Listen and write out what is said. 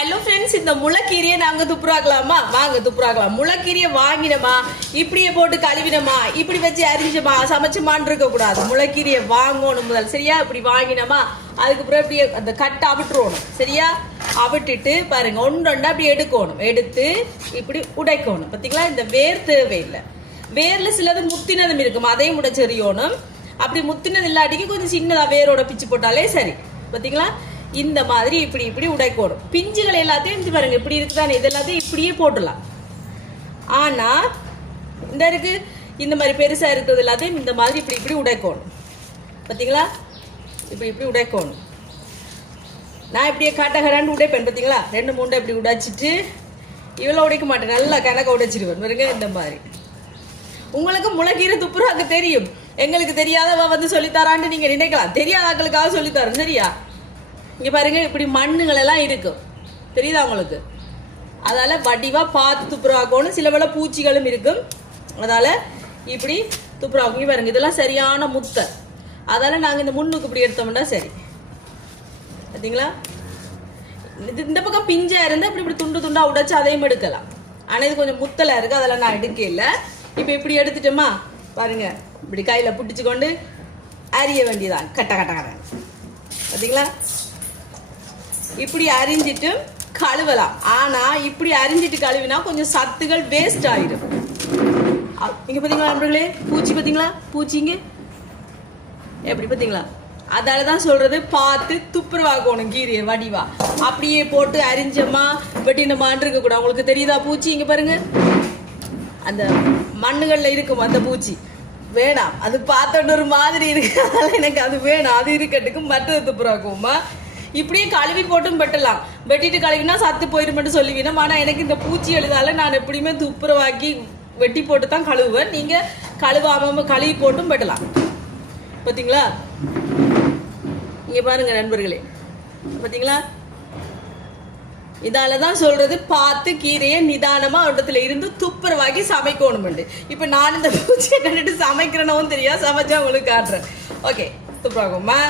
Hello friends, இந்த முளைக்கீரையை நாங்க துப்புராக்கலாமா? வாங்க துப்புராக்கலாம். முளைக்கீரையை வாங்கினமா, இப்படியே போட்டு கழுவினமா, இப்படி வச்சு அரிஞ்சமா, சமைச்சமான்னு இருக்க கூடாது. முளைக்கீரையை வாங்கணும் முதல், சரியா? இப்படி வாங்கினமா, அதுக்கப்புறம் இப்படியே அந்த கட்டை அவிட்டுருவணும், சரியா? அவிட்டுட்டு பாருங்க, ஒன்றொண்டா அப்படி எடுக்கணும். எடுத்து இப்படி உடைக்கணும். பார்த்தீங்களா? இந்த வேர் தேவையில்லை. வேர்ல சிலது முத்தினதும் இருக்கும், அதையும் உடைச்செறியணும். அப்படி முத்தினது இல்லாட்டிக்கு கொஞ்சம் சின்னதா வேரோட பிச்சு போட்டாலே சரி. பார்த்தீங்களா? இந்த மாதிரி இப்படி இப்படி உடைக்கணும். பிஞ்சுகள் எல்லாத்தையும் இப்படி பாருங்க, இப்படி இருக்குதானே, இது எல்லாத்தையும் இப்படியே போட்டுடலாம். ஆனா இந்த இருக்கு, இந்த மாதிரி பெருசா இருக்கிறது எல்லாத்தையும் இந்த மாதிரி இப்படி இப்படி உடைக்கணும். பார்த்தீங்களா? இப்படி இப்படி உடைக்கணும். நான் இப்படியே காட்டகரான்னு உடைப்பேன். பார்த்தீங்களா? 2-3 இப்படி உடைச்சிட்டு, இவ்வளோ உடைக்க மாட்டேன், நல்லா கணக்க உடைச்சிடுவேன். பாருங்க, இந்த மாதிரி. உங்களுக்கு முளைக்கீரை துப்புராக்க தெரியும், எங்களுக்கு தெரியாதவ வந்து சொல்லித்தரான்னு நீங்க நினைக்கலாம். தெரியாத ஆக்களுக்காக சொல்லித்தரோம், சரியா? இங்க பாருங்க, இப்படி மண்ணுகள் எல்லாம் இருக்கும், தெரியுதா உங்களுக்கு? அதால வடிவா பார்த்து துப்புராக்கணும். சில வேளை பூச்சிகளும் இருக்கும், அதால இப்படி துப்புராக்கும். பாருங்க, இதெல்லாம் சரியான முத்தை. அதால நாங்க இந்த முன்னுக்கு இப்படி எடுத்தோம்னா சரி. பார்த்தீங்களா? இந்த பக்கம் பிஞ்சா இருந்தா இப்படி இப்படி துண்டு துண்டா உடைச்சு அதையும் எடுக்கலாம். ஆனா இது கொஞ்சம் முத்தலா இருக்கு, அதெல்லாம் நான் எடுக்கல. இப்ப இப்படி எடுத்துட்டோமா, பாருங்க, இப்படி கையில புட்டிச்சு கொண்டு அரிய வேண்டியதான். கட்ட கட்ட கட்ட. பார்த்தீங்களா? இப்படி அரிஞ்சிட்டு கழுவலாம். ஆனா இப்படி அரிஞ்சிட்டு கழுவினா கொஞ்சம் சத்துகள் வேஸ்ட் ஆயிடும். இங்க பாத்தீங்களா நண்பர்களே, பூச்சி பாத்தீங்களா? பூச்சிங்க எப்படி பாத்தீங்களா? அதாலதான் சொல்றது, பார்த்து துப்புரவாக்கணும் கீரையை வடிவா. அப்படியே போட்டு அரிஞ்சமா வெட்டினமான் இருக்க கூடாது. உங்களுக்கு தெரியுதா பூச்சி? இங்க பாருங்க, அந்த மண்ணுகள்ல இருக்கும் அந்த பூச்சி. வேணாம், அது பார்த்தோன்னு ஒரு மாதிரி இருக்கு, அதனால எனக்கு அது வேணாம். அது இருக்கட்டுக்கு மற்றது துப்புராக்குவோமா. இப்படியே கழுவி போட்டும் வெட்டலாம். வெட்டிட்டு கழுவினா சத்து போயிடுமென்னு சொல்லுவீங்க. ஆனா எனக்கு இந்த பூச்சி எழுதால நான் எப்படியுமே துப்புரவாக்கி வெட்டி போட்டு தான் கழுவுவேன். நீங்க கழுவாம கழுவி போட்டும் வெட்டலாம். பார்த்தீங்களா? இங்க பாருங்க நண்பர்களே, பார்த்தீங்களா? இதாலதான் சொல்றது, பார்த்து கீரையை நிதானமா இடத்துல இருந்து துப்புரவாக்கி சமைக்கணும். இப்ப நான் இந்த பூச்சியை கண்டுட்டு சமைக்கிறேன்னு தெரியாது, சமைச்சா உங்களுக்கு காட்டுறேன். ஓகே, துப்புரவாக்குமா.